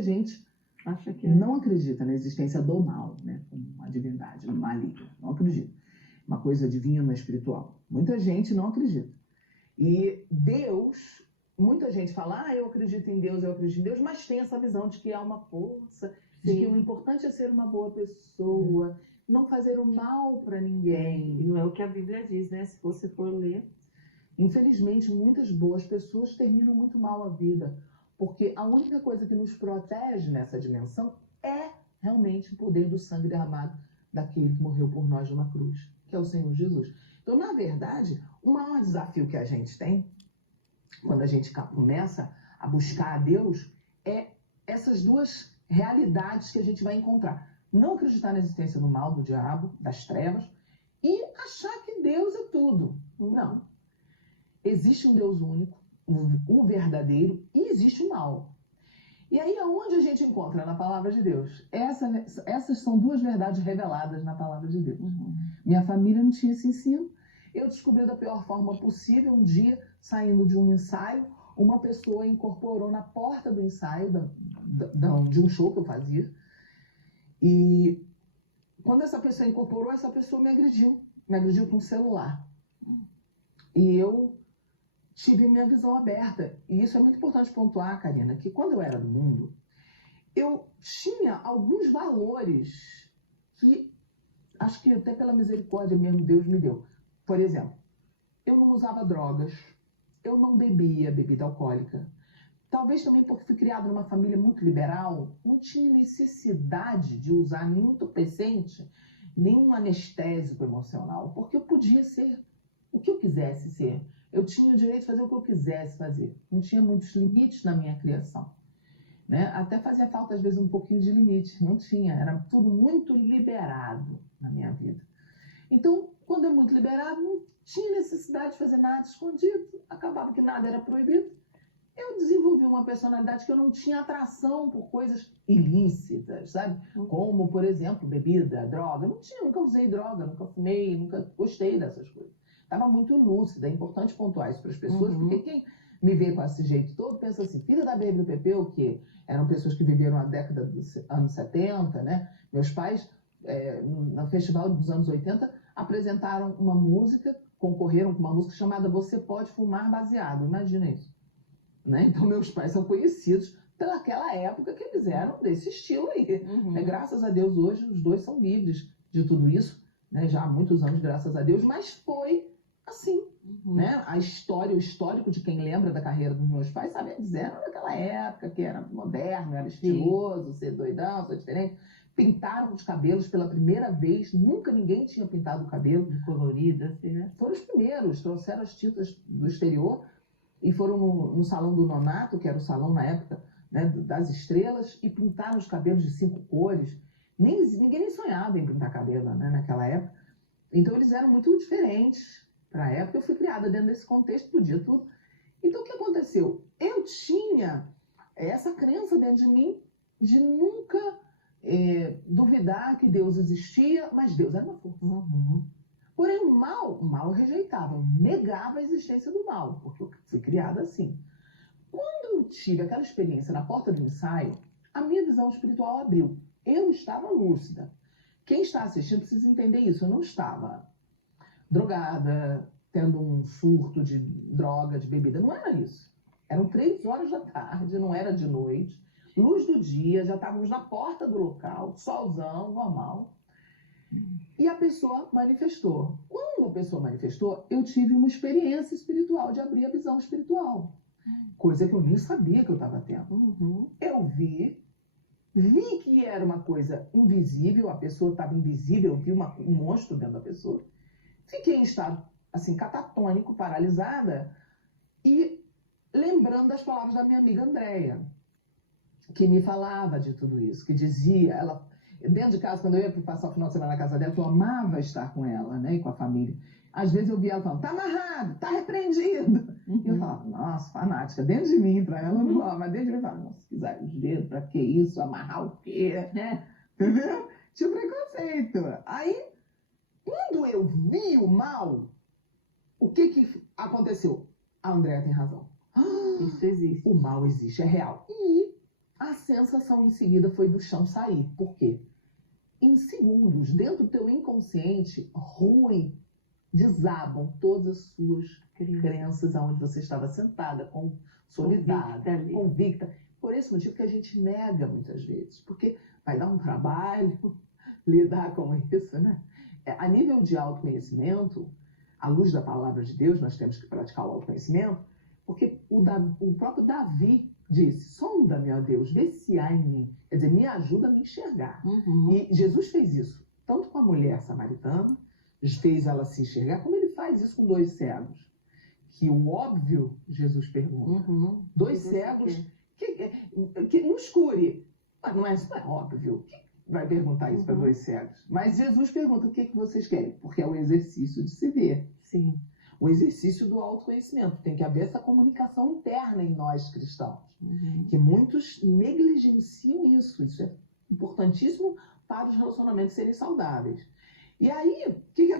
muita gente Acha que não acredita na existência do mal, né? Uma divindade maligna. Não acredita. Uma coisa divina, espiritual. Muita gente não acredita. E Deus, muita gente fala, eu acredito em Deus, mas tem essa visão de que há uma força, de que o importante é ser uma boa pessoa, não fazer o mal para ninguém. E não é o que a Bíblia diz, né? Se você for ler. Infelizmente, muitas boas pessoas terminam muito mal a vida, porque a única coisa que nos protege nessa dimensão é realmente o poder do sangue derramado daquele que morreu por nós numa cruz, que é o Senhor Jesus. Então, na verdade, o maior desafio que a gente tem, quando a gente começa a buscar a Deus, é essas duas realidades que a gente vai encontrar. Não acreditar na existência do mal, do diabo, das trevas, e achar que Deus é tudo. Não. Existe um Deus único, o verdadeiro, e existe o mal. E aí, aonde a gente encontra na palavra de Deus? Essas são duas verdades reveladas na palavra de Deus. Minha família não tinha esse ensino. Eu descobri da pior forma possível. Um dia, saindo de um ensaio, uma pessoa incorporou na porta do ensaio, de um show que eu fazia. E quando essa pessoa incorporou, essa pessoa me agrediu com um celular. E eu tive minha visão aberta. E isso é muito importante pontuar, Karina, que quando eu era do mundo, eu tinha alguns valores que acho que até pela misericórdia mesmo Deus me deu. Por exemplo, eu não usava drogas, eu não bebia bebida alcoólica. Talvez também porque fui criado numa família muito liberal, não tinha necessidade de usar nenhum entorpecente, nenhum anestésico emocional, porque eu podia ser o que eu quisesse ser. Eu tinha o direito de fazer o que eu quisesse fazer. Não tinha muitos limites na minha criação. Né? Até fazia falta, às vezes, um pouquinho de limite. Não tinha. Era tudo muito liberado na minha vida. Então, quando é muito liberado, não tinha necessidade de fazer nada escondido. Acabava que nada era proibido. Eu desenvolvi uma personalidade que eu não tinha atração por coisas ilícitas, sabe? Como, por exemplo, bebida, droga. Não tinha, nunca usei droga, nunca fumei, nunca gostei dessas coisas. Estava muito lúcida, é importante pontuar isso para as pessoas, porque quem me vê com esse jeito todo pensa assim, filha da Baby do Pepeu, que eram pessoas que viveram a década dos anos 70, né? Meus pais, no festival dos anos 80, apresentaram uma música, concorreram com uma música chamada Você Pode Fumar Baseado, imagina isso. Né? Então, meus pais são conhecidos pelaquela época que eles eram desse estilo aí. Graças a Deus, hoje, os dois são livres de tudo isso, né? Já há muitos anos, graças a Deus, mas foi assim. Né? A história, o histórico de quem lembra da carreira dos meus pais, sabe dizer, era daquela época que era moderno, era estiloso, ser doidão, ser diferente. Pintaram os cabelos pela primeira vez, nunca ninguém tinha pintado o cabelo. Colorido, assim, né? Foram os primeiros, trouxeram as tintas do exterior e foram no Salão do Nonato, que era o salão na época, né, das estrelas, e pintaram os cabelos de 5 cores. Ninguém nem sonhava em pintar cabelo, né, naquela época. Então eles eram muito diferentes para a época. Eu fui criada dentro desse contexto, podia tudo. Então o que aconteceu? Eu tinha essa crença dentro de mim de nunca duvidar que Deus existia, mas Deus era uma força. Porém, o mal eu rejeitava, eu negava a existência do mal, porque eu fui criada assim. Quando eu tive aquela experiência na porta do ensaio, a minha visão espiritual abriu. Eu estava lúcida. Quem está assistindo precisa entender isso. Eu não estava drogada, tendo um surto de droga, de bebida. Não era isso. Eram 3 horas da tarde, não era de noite. Luz do dia, já estávamos na porta do local, solzão, normal. E a pessoa manifestou. Quando a pessoa manifestou, eu tive uma experiência espiritual, de abrir a visão espiritual. Coisa que eu nem sabia que eu estava tendo. Eu vi que era uma coisa invisível, a pessoa estava invisível, eu vi um monstro dentro da pessoa. Fiquei em estado, assim, catatônico, paralisada, e lembrando das palavras da minha amiga Andréia, que me falava de tudo isso, que dizia, ela... Dentro de casa, quando eu ia passar o final de semana na casa dela, que eu amava estar com ela, né, e com a família. Às vezes eu via ela falando, tá amarrado, tá repreendido. E eu falava, nossa, fanática, dentro de mim, pra ela, não falava, mas dentro de mim eu falava, nossa, que exagero, pra que isso, amarrar o quê, né? Entendeu? Tinha preconceito. Aí, quando eu vi o mal, o que aconteceu? A Andréia tem razão. Isso existe. O mal existe, é real. E A sensação em seguida foi do chão sair. Por quê? Em segundos, dentro do teu inconsciente, ruem, desabam todas as suas crenças aonde você estava sentada, consolidada, convicta. Por esse motivo que a gente nega muitas vezes, porque vai dar um trabalho lidar com isso, né? A nível de autoconhecimento, à luz da palavra de Deus, nós temos que praticar o autoconhecimento, porque o próprio Davi disse, sonda-me, ó Deus, vê se há em mim. Quer dizer, me ajuda a me enxergar. E Jesus fez isso, tanto com a mulher samaritana, fez ela se enxergar, como ele faz isso com 2 cegos. Que o óbvio, Jesus pergunta. 2 cegos que no escure. Mas não é óbvio. Quem vai perguntar isso para 2 cegos? Mas Jesus pergunta, o que vocês querem? Porque é o exercício de se ver. Sim. O exercício do autoconhecimento. Tem que haver essa comunicação interna em nós cristãos. Que muitos negligenciam isso. Isso é importantíssimo para os relacionamentos serem saudáveis. E aí, o que acontece?